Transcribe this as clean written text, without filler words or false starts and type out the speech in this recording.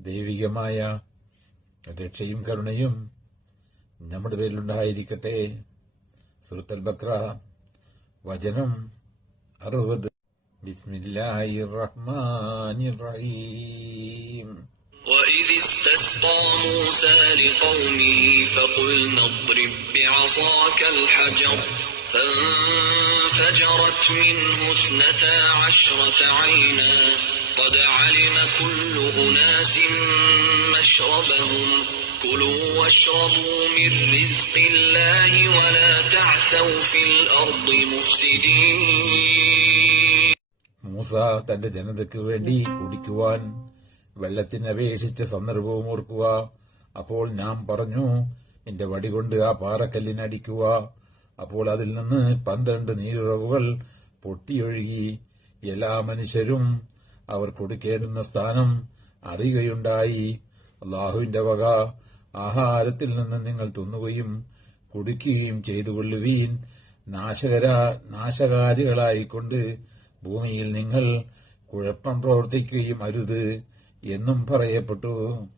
ദൈവികമായ രക്ഷയും കരുണയും നമ്മുടെ പേരിലുണ്ടായിരിക്കട്ടെ. സൂറത്തുൽ ബഖറ വചനം 60. ബിസ്മില്ലാഹിർ റഹ്മാനിർ റഹീം. وَإِذِ اسْتَسْقَىٰ مُوسَىٰ لِقَوْمِهِ فَقُلْنَا اضْرِب بِّعَصَاكَ الْحَجَرَ فَانفَجَرَتْ مِنْهُ 12 عَيْنًا قَدْ عَلِمَ كُلُّ أُنَاسٍ مَّشْرَبَهُمْ كُلُوا وَاشْرَبُوا مِن رِّزْقِ اللَّهِ وَلَا تَعْثَوْا فِي الْأَرْضِ مُفْسِدِينَ. മൂസ തന്റെ ജനതയ്ക്ക് വേണ്ടി കുടിക്കുവാൻ വെള്ളത്തിനപേക്ഷിച്ച സന്ദർഭവും ഓർക്കുക. അപ്പോൾ നാം പറഞ്ഞു, നിന്റെ വടികൊണ്ട് ആ പാറക്കല്ലിനടിക്കുക. അപ്പോൾ അതിൽ നിന്ന് 12 നീരുറവുകൾ പൊട്ടിയൊഴുകി. എല്ലാ മനുഷ്യരും അവർ കൊടുക്കേണ്ടുന്ന സ്ഥാനം അറിയുകയുണ്ടായി. അല്ലാഹുവിന്റെ വക ആഹാരത്തിൽ നിന്ന് നിങ്ങൾ തിന്നുകയും കുടിക്കുകയും ചെയ്തുകൊള്ളുവീൻ. നാശകാരികളായിക്കൊണ്ട് ഭൂമിയിൽ നിങ്ങൾ കുഴപ്പം പ്രവർത്തിക്കുകയും അരുത് എന്നും പറയപ്പെട്ടു.